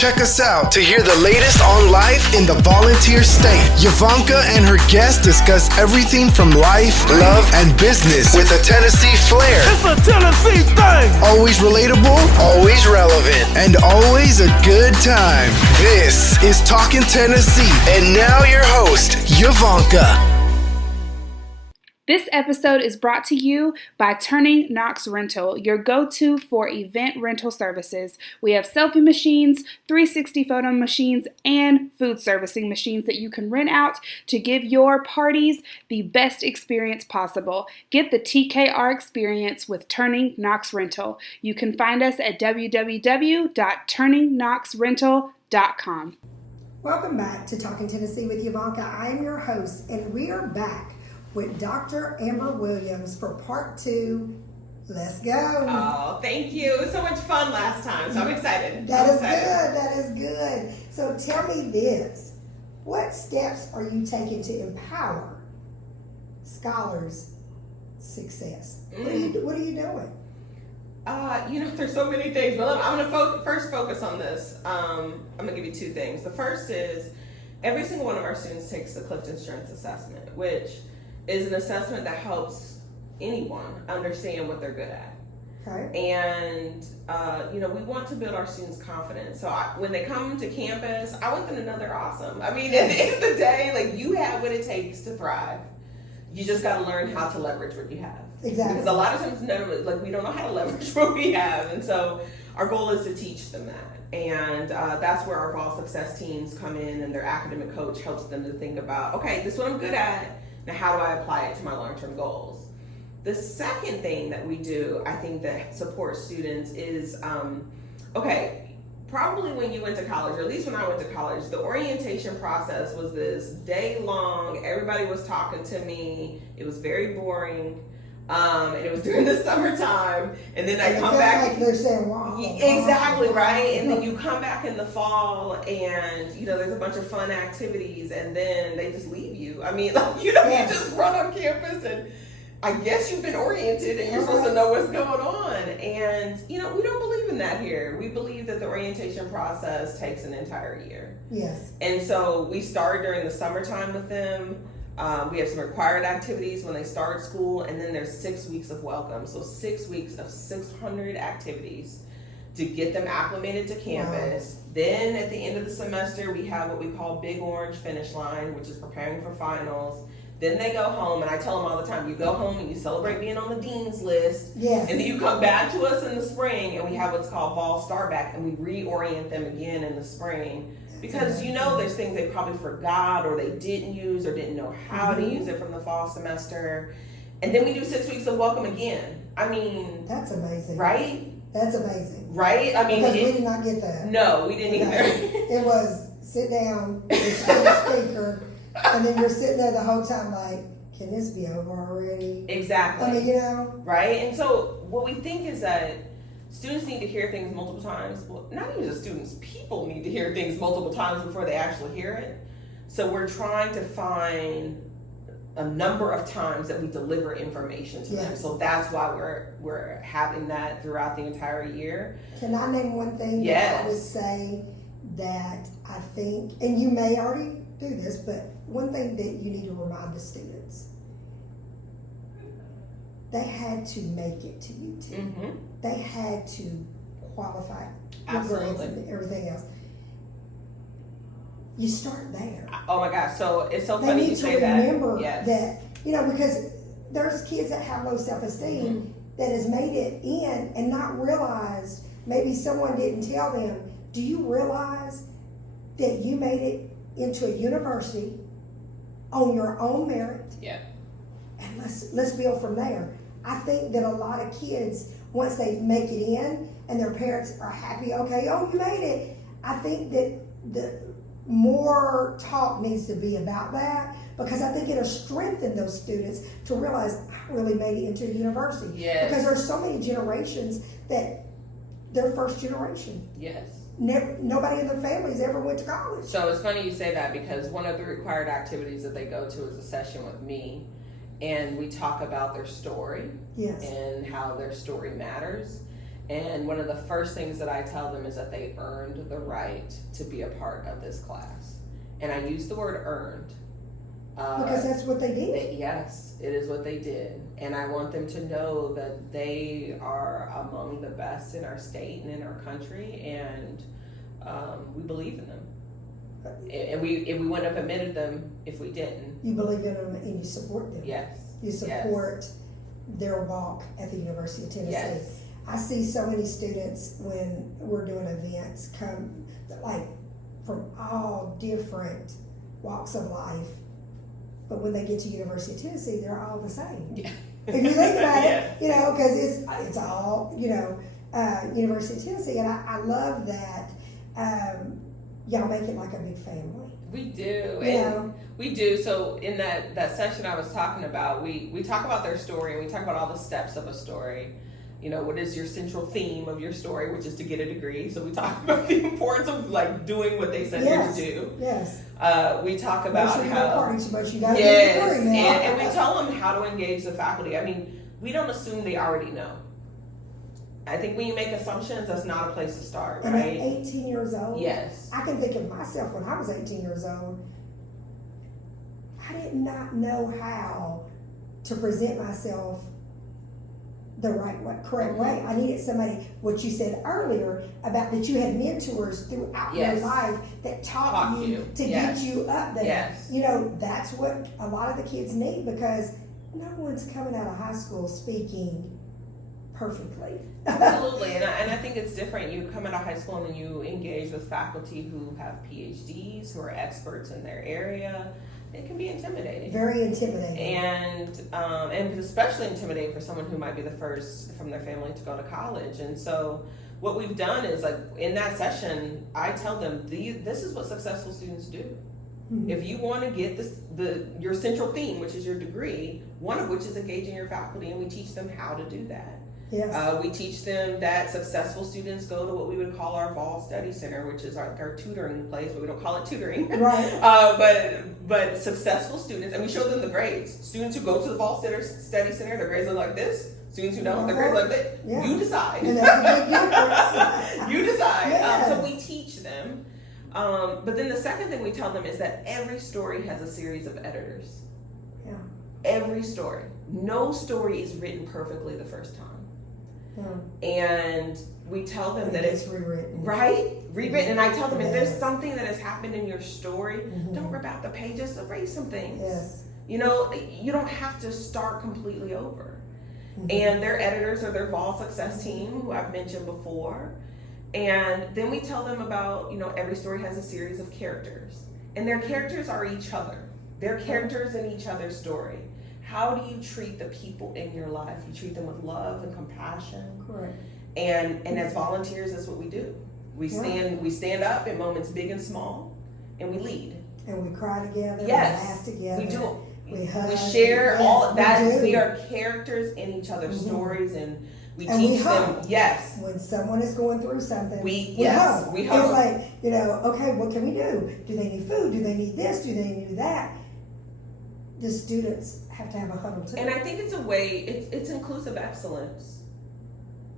Check us out to hear the latest on life in the volunteer state. Yvanka and her guests discuss everything from life, love, and business with a Tennessee flair. It's a Tennessee thing! Always relatable, always relevant, and always a good time. This is Talking Tennessee, and now your host, Yvanka. This episode is brought to you by Turning Knox Rental, your go-to for event rental services. We have selfie machines, 360 photo machines, and food servicing machines that you can rent out to give your parties the best experience possible. Get the TKR experience with Turning Knox Rental. You can find us at www.turningknoxrental.com. Welcome back to Talking Tennessee with Yvanka. I am your host, and we are back with Dr. Amber Williams for part 2. Let's go. Oh, thank you. It was so much fun last time, so I'm excited. That is good. So tell me this. What steps are you taking to empower scholars' success? What are you doing? There's so many things, but I'm going to first focus on this. I'm going to give you 2 things. The first is every single one of our students takes the CliftonStrengths assessment, which is an assessment that helps anyone understand what they're good at. Okay. And, we want to build our students' confidence. So when they come to campus, I want them to know they're awesome. I mean, at the end of the day, you have what it takes to thrive. You just got to learn how to leverage what you have. Exactly. Because a lot of times, we don't know how to leverage what we have. And so our goal is to teach them that. And that's where our Fall Success teams come in, and their academic coach helps them to think about, okay, this is what I'm good at. Now, how do I apply it to my long-term goals? The second thing that we do, I think, that supports students is, probably when you went to college, or at least when I went to college, the orientation process was this day long. Everybody was talking to me. It was very boring. And it was during the summertime. And then I come back. Like they're saying, wow. Exactly, right? And then you come back in the fall and, there's a bunch of fun activities, and then they just leave you. I mean, you just run on campus, and I guess you've been oriented and you're supposed to know what's going on. And, we don't believe in that here. We believe that the orientation process takes an entire year. Yes. And so we start during the summertime with them. We have some required activities when they start school, and then there's 6 weeks of welcome. So 6 weeks of 600 activities to get them acclimated to campus. Wow. Then at the end of the semester, we have what we call Big Orange Finish Line, which is preparing for finals. Then they go home, and I tell them all the time, you go home and you celebrate being on the dean's list. Yes. And then you come back to us in the spring, and we have what's called Fall Start Back, and we reorient them again in the spring. Because there's things they probably forgot, or they didn't use, or didn't know how to use it from the fall semester. And then we do 6 weeks of welcome again. I mean, that's amazing. Right? That's amazing. Right? I mean, because we did not get that. No, we didn't either. It was sit down, it's on the speaker, and then you're sitting there the whole time like, can this be over already? Exactly. I mean, Right? And so what we think is that students need to hear things multiple times. Well, not even just students, people need to hear things multiple times before they actually hear it. So we're trying to find a number of times that we deliver information to them. So that's why we're having that throughout the entire year. Can I name one thing that I would say that I think, and you may already do this, but one thing that you need to remind the students, they had to make it to UT. Mm-hmm. They had to qualify grades and everything else. You start there. Oh my gosh, so it's so funny you say that. They need to remember that, because there's kids that have low self-esteem that has made it in and not realized, maybe someone didn't tell them, do you realize that you made it into a university on your own merit? Yeah. And let's build from there. I think that a lot of kids, once they make it in and their parents are happy, okay, oh, you made it. I think that the more talk needs to be about that, because I think it'll strengthen those students to realize I really made it into a university. Yes. Because there's so many generations that they're first generation. Yes. Nobody in their families ever went to college. So it's funny you say that, because one of the required activities that they go to is a session with me. And we talk about their story. Yes. And how their story matters. And one of the first things that I tell them is that they earned the right to be a part of this class. And I use the word earned. Because that's what they did. Yes, it is what they did. And I want them to know that they are among the best in our state and in our country, and we believe in them. And we wouldn't have admitted them if we didn't. You believe in them and you support them. Yes. You support their walk at the University of Tennessee. Yes. I see so many students when we're doing events come, like, from all different walks of life. But when they get to University of Tennessee, they're all the same. Yeah. If you think about it, you know, because it's all, you know, University of Tennessee. And I love that y'all make it like a big family. We do. Yeah. We do. So in that session I was talking about, we talk about their story, and we talk about all the steps of a story. You know, what is your central theme of your story, which is to get a degree. So we talk about the importance of like doing what they sent you to do. Yes. We talk about sure you how party too much. You gotta get a degree now. and we tell them how to engage the faculty. I mean, we don't assume they already know. I think when you make assumptions, that's not a place to start, And at right? 18 years old, Yes. I can think of myself when I was 18 years old. I did not know how to present myself the right way, correct way. I needed somebody, what you said earlier, about that you had mentors throughout Yes. your life that taught you to Yes. get you up there. Yes. You know, that's what a lot of the kids need, because no one's coming out of high school speaking perfectly. Absolutely, and I think it's different. You come out of high school and then you engage with faculty who have PhDs, who are experts in their area. It can be intimidating. Very intimidating. And especially intimidating for someone who might be the first from their family to go to college. And so what we've done is, like, in that session, I tell them, this is what successful students do. Mm-hmm. If you want to get your central theme, which is your degree, one of which is engaging your faculty, and we teach them how to do that. Yes. We teach them that successful students go to what we would call our Vol Study Center, which is our tutoring place, but we don't call it tutoring. Right. But successful students, and we show them the grades. Students who go to the Vol Study Center, their grades look like this. Students who don't, their grades look like this. Yeah. You decide. And that's a big difference. You decide. Yes. So we teach them. But then the second thing we tell them is that every story has a series of editors. Yeah. Every story. No story is written perfectly the first time. Yeah. And we tell them that it's rewritten. Right? Rewritten. And I tell them, if there's Yes. something that has happened in your story, Mhm. don't rip out the pages, erase some things. Yes. You know, you don't have to start completely over. Mhm. And their editors are their Vol Success team, who I've mentioned before. And then we tell them about, you know, every story has a series of characters. And their characters are each other. They're characters in each other's story. How do you treat the people in your life? You treat them with love and compassion. Correct. And as volunteers, that's what we do. We stand up in moments big and small, and we lead. And we cry together. Yes, We laugh together. we do. We hug. We share Yes, all that. we do. We are characters in each other's Mhm. stories, and we And teach we them. hug. Yes. When someone is going through something, We hug. hug. And it's like, you know, okay, what can we do? Do they need food? Do they need this? Do they need that? The students have to have a huddle too. And I think it's a way. It's inclusive excellence.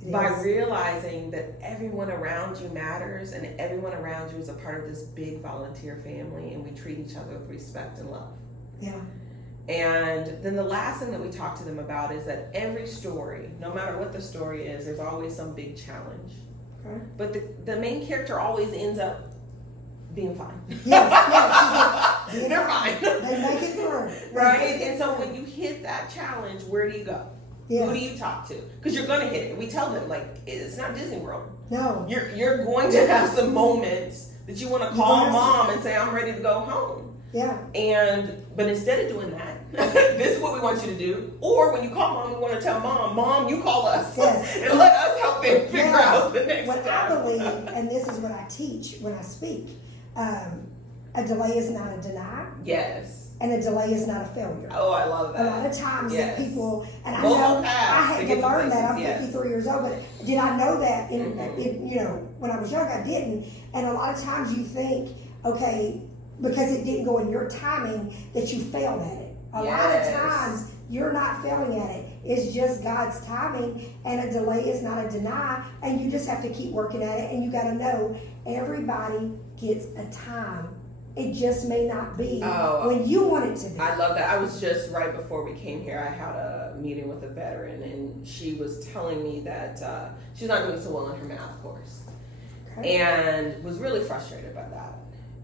It By is. realizing that everyone around you matters, and everyone around you is a part of this big volunteer family, and we treat each other with respect and love. Yeah. And then the last thing that we talk to them about is that every story, no matter what the story is, there's always some big challenge. Okay. But the main character always ends up being fine. Yes, They're fine. They make it through. Right? And so when you hit that challenge, where do you go? Yes. Who do you talk to? Because you're going to hit it. We tell them, like, it's not Disney World. No. You're going to have some moments that you want to call mom and say, I'm ready to go home. Yeah. But instead of doing that, this is what we want you to do. Or when you call mom, we want to tell mom, you call us. Yes. And let us help them figure Yes. out the next What step. I believe, and this is what I teach when I speak, a delay is not a deny, Yes. and a delay is not a failure. Oh, I love that. A lot of times Yes. that people, and I Multiple know I paths had to to get to learn that. I'm places, yes. 53 years old, but did I know that Mhm. you know, when I was young, I didn't. And a lot of times you think, okay, because it didn't go in your timing, that you failed at it. A lot of Yes. times You're not failing at it. It's just God's timing, and a delay is not a deny, and you just have to keep working at it, and you got to know everybody gets a time. It just may not be when you want it to be. I love that. I was just, right before we came here, I had a meeting with a veteran, and she was telling me that she's not doing so well in her math course. Okay. And was really frustrated by that.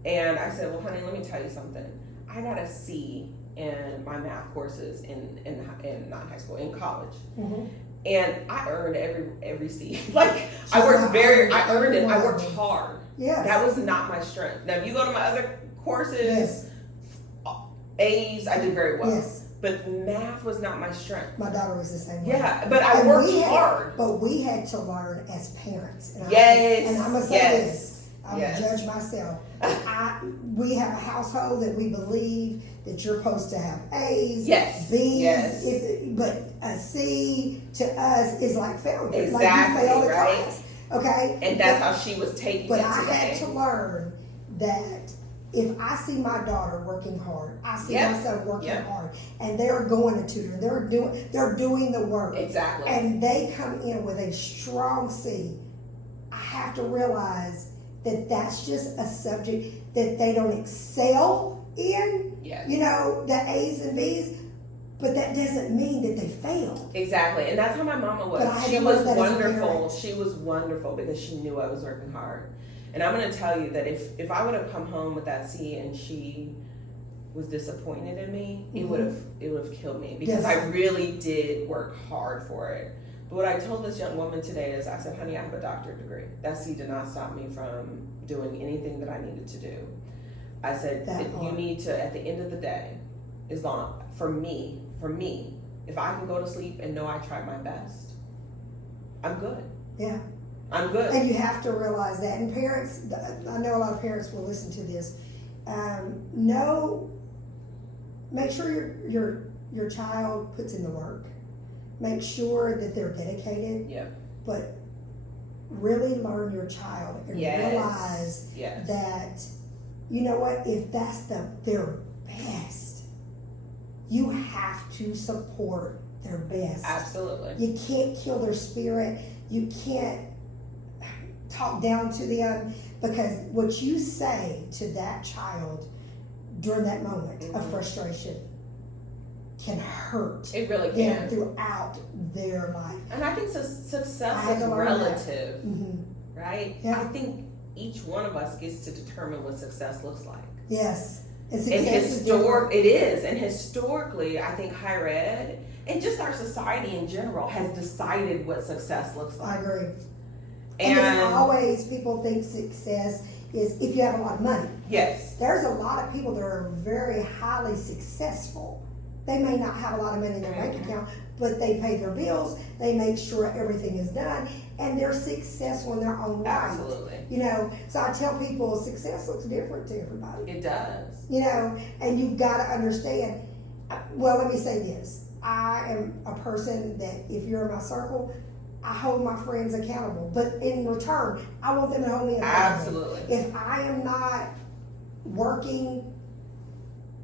And I said, well, honey, let me tell you something. I got a C in my math courses in not high school, in college. Mm-hmm. And I earned every C. Like, I earned it. I worked hard. Yes. That was not my strength. Now, if you go to my other courses, yes. A's, I did very well. Yes. But math was not my strength. My daughter was the same way. Yeah, but I worked hard. But we had to learn as parents. And yes. I'm going to say this. I'm going to judge myself. We have a household that we believe that you're supposed to have A's, yes. B's, yes. But a C to us is like failure. Exactly, like you failed a right? class. Okay? And that's how she was taking it today. But I had to learn that if I see my daughter working hard, I see my son working hard, and they're going to tutor, they're doing the work. Exactly. And they come in with a strong C, I have to realize that that's just a subject that they don't excel in. Yes. You know, the A's and B's. But that doesn't mean that they failed. Exactly. And that's how my mama was. She was wonderful. She was wonderful because she knew I was working hard. And I'm going to tell you that if I would have come home with that C and she was disappointed in me, mm-hmm. it would have killed me because I really did work hard for it. But what I told this young woman today is, I said, honey, I have a doctorate degree. That C did not stop me from doing anything that I needed to do. I said, you need to, at the end of the day, as long, for me, if I can go to sleep and know I tried my best, I'm good. Yeah. I'm good. And you have to realize that. And parents, I know a lot of parents will listen to this. Make sure your child puts in the work. Make sure that they're dedicated. Yeah. But really learn your child and realize that, you know what, if that's their best, you have to support their best. Absolutely. You can't kill their spirit. You can't talk down to them, because what you say to that child during that moment mm-hmm. of frustration can hurt. It really can. Throughout their life. And I think success is relative, mm-hmm. right? Yeah. I think each one of us gets to determine what success looks like. Yes. And it is. And historically, I think higher ed and just our society in general has decided what success looks like. I agree. And as always, people think success is if you have a lot of money. Yes. There's a lot of people that are very highly successful. They may not have a lot of money in their bank account, but they pay their bills, they make sure everything is done, and they're successful in their own right. Absolutely. You know, so I tell people success looks different to everybody. It does. You know, and you've got to understand, well, let me say this. I am a person that if you're in my circle, I hold my friends accountable. But in return, I want them to hold me accountable. Absolutely. If I am not working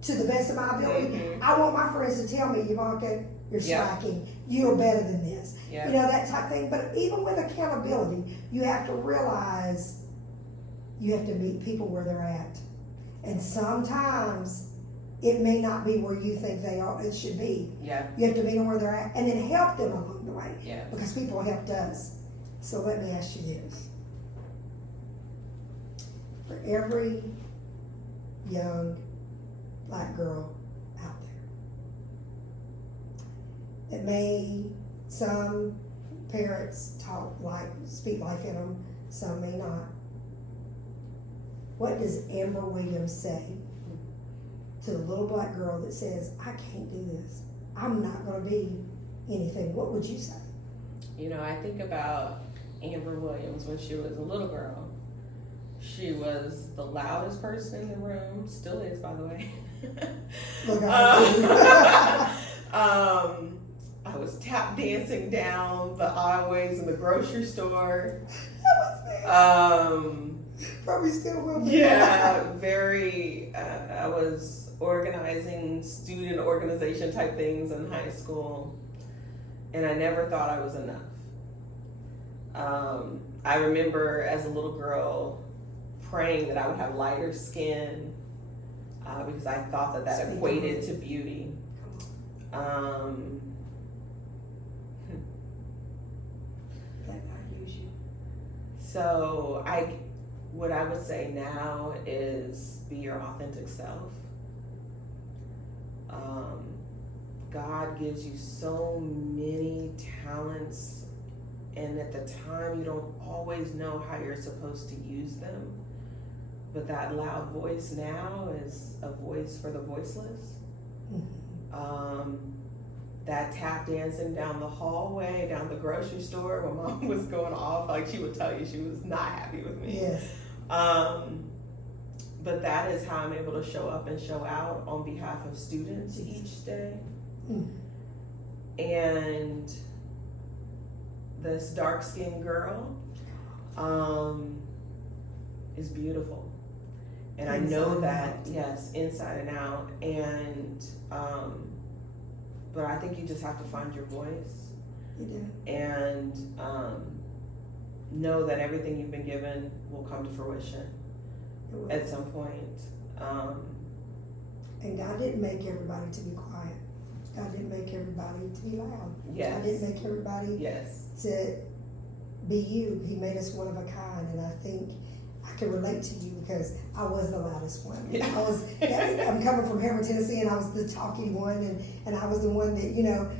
to the best of my ability, mm-hmm. I want my friends to tell me, Ivanka, you're slacking. You're better than this. Yep. You know, that type of thing. But even with accountability, you have to realize you have to meet people where they're at. And sometimes it may not be where you think it should be. Yeah. You have to meet them where they're at and then help them along the way. Yeah. Because people helped us. So let me ask you this. For every young Black girl out there that some parents speak life in them, some may not. What does Amber Williams say to the little Black girl that says, I can't do this, I'm not going to be anything? What would you say? You know, I think about Amber Williams when she was a little girl. She was the loudest person in the room, still is, by the way. I was tap dancing down the aisleways in the grocery store. Probably still will be. Yeah, very. I was organizing student organization type things in high school, and I never thought I was enough. I remember as a little girl praying that I would have lighter skin because I thought that equated to beauty. Let God use you. So what I would say now is be your authentic self. God gives you so many talents, and at the time you don't always know how you're supposed to use them. But that loud voice now is a voice for the voiceless. Mm-hmm. That tap dancing down the hallway, down the grocery store when Mom was going off, like she would tell you she was not happy with me. Yes. But that is how I'm able to show up and show out on behalf of students each day. And this dark-skinned girl is beautiful. And I know that, yes, inside and out. And, but I think you just have to find your voice. You do. And know that everything you've been given will come to fruition at some point. And God didn't make everybody to be quiet. God didn't make everybody to be loud. Yes. God didn't make everybody to be you. He made us one of a kind, and I think I can relate to you because I was the loudest one. I'm coming from Harriman, Tennessee, and I was the talking one, and I was the one that,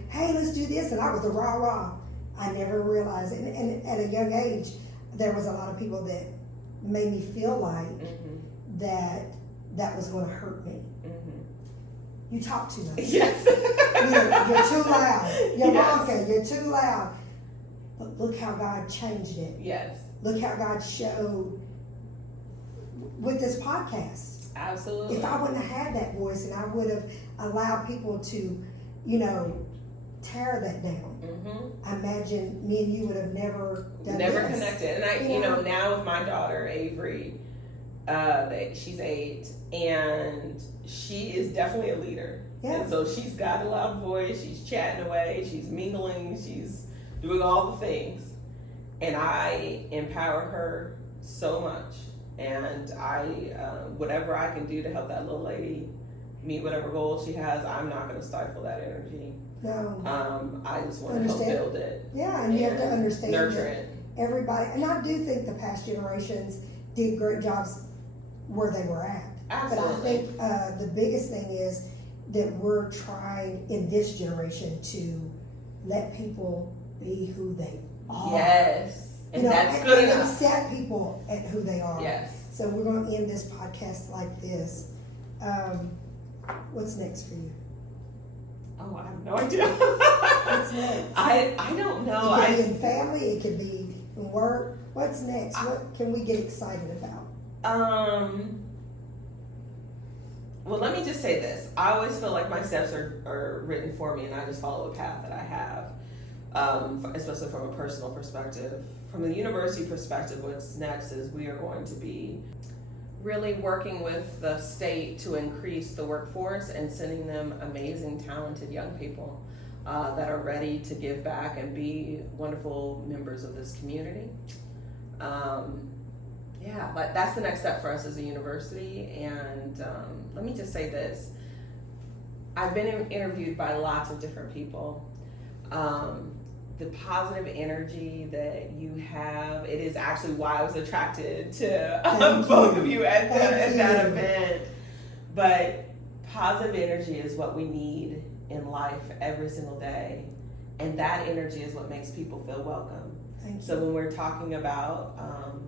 hey, let's do this, and I was the rah-rah. I never realized, and at a young age, there was a lot of people that made me feel like that was going to hurt me. You talk too much. Yes. You're too loud. Yes. You're too loud. But look how God changed it. Yes. Look how God showed with this podcast. Absolutely. If I wouldn't have had that voice and I would have allowed people to, tear that down, I imagine me and you would have never done Never this. connected. And I, now with my daughter, Avery, she's 8, and she is definitely a leader. Yeah. And so she's got a loud voice, she's chatting away, she's mingling, she's doing all the things. And I empower her so much. And I, whatever I can do to help that little lady meet whatever goals she has, I'm not going to stifle that energy. No. I just want to help build it. Yeah, and you have to understand nurture that it. everybody, and I do think the past generations did great jobs where they were at. Absolutely. But I think the biggest thing is that we're trying in this generation to let people be who they are. Yes. And that's good enough. And accept people at who they are. Yes. So we're going to end this podcast like this. What's next for you? Oh, I have no idea. What's next? I don't know. It could be in family. It could be in work. What's next? What can we get excited about? Well, let me just say this. I always feel like my steps are written for me, and I just follow a path that I have, especially from a personal perspective. From the university perspective, what's next is we are going to be really working with the state to increase the workforce and sending them amazing, talented young people that are ready to give back and be wonderful members of this community. But that's the next step for us as a university. And let me just say this. I've been interviewed by lots of different people. The positive energy that you have, it is actually why I was attracted to both of you at that event. But positive energy is what we need in life every single day. And that energy is what makes people feel welcome. So when we're talking about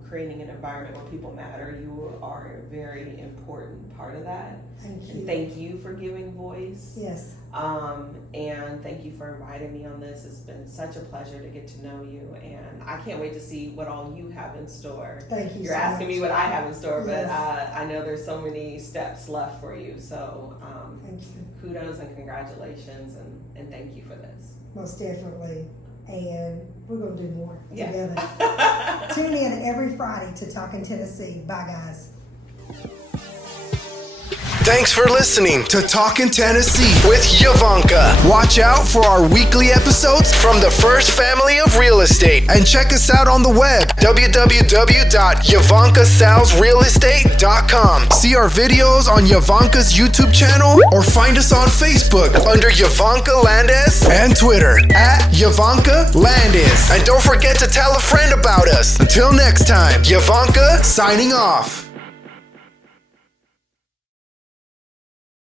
creating an environment where people matter, you are a very important part of that. Thank you. And thank you for giving voice. Yes. And thank you for inviting me on this. It's been such a pleasure to get to know you, and I can't wait to see what all you have in store. Thank you. You're asking me what I have in store, Yes. but I know there's so many steps left for you. So thank you. Kudos and congratulations, and thank you for this. Most definitely. and we're going to do more Yeah. together. Tune in every Friday to Talking Tennessee. Bye, guys. Thanks for listening to Talkin' Tennessee with Yavanka. Watch out for our weekly episodes from the First Family of Real Estate and check us out on the web, www.yavankasalesrealestate.com. See our videos on Yavanka's YouTube channel or find us on Facebook under Yavanka Landis and Twitter @Yavanka Landis. And don't forget to tell a friend about us. Until next time, Yavanka signing off.